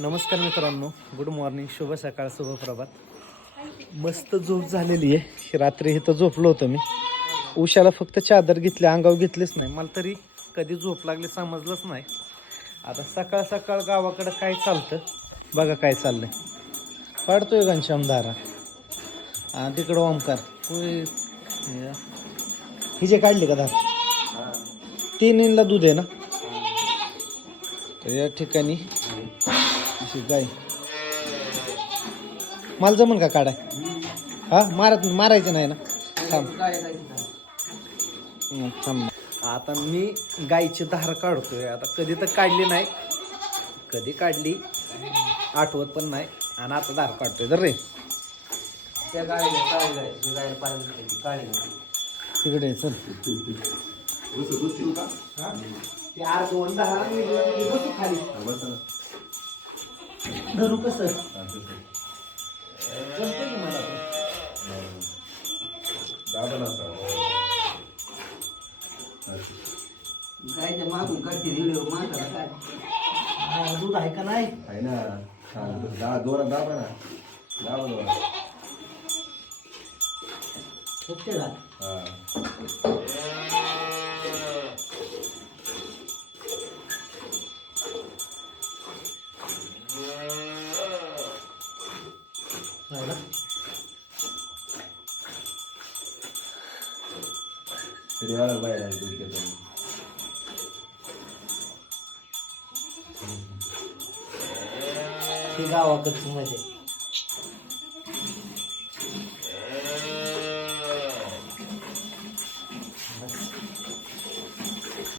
नमस्कार मित्रांनो, good morning, शुभ सकाळ, शुभ प्रभात. मस्त झोप झालेली आहे. रात्री इथं झोपलो होतो मी. उशाला फक्त चादर घेतली, अंगावर घेतलीच नाही. मला तरी कधी झोप लागली समजलंच नाही. आता सकाळ सकाळ गावाकडं काय चालतं बघा, काय चाललंय. काढतोय घनश्याम धारा आणि तिकडं ओमकार हिचे काढली का धारा. 3 इंला दूध आहे ना. तर या ठिकाणी गाय मला जमन का काढाय. हा मारायचं नाही ना. थांब. आता मी गायची धार काढतोय. आता कधी तर काढली नाही, कधी काढली आठवत पण नाही. आणि आता धार काढतोय तर रे तिकडे चल. धरू कसं जमते की मला गायच्या मागून काढते व्हिडिओ माणसाला काय दूध आहे का नाही. आहे ना, दोरा दाबा ना, दाबा दोरा. हा बाहेर गावाकडची मजा.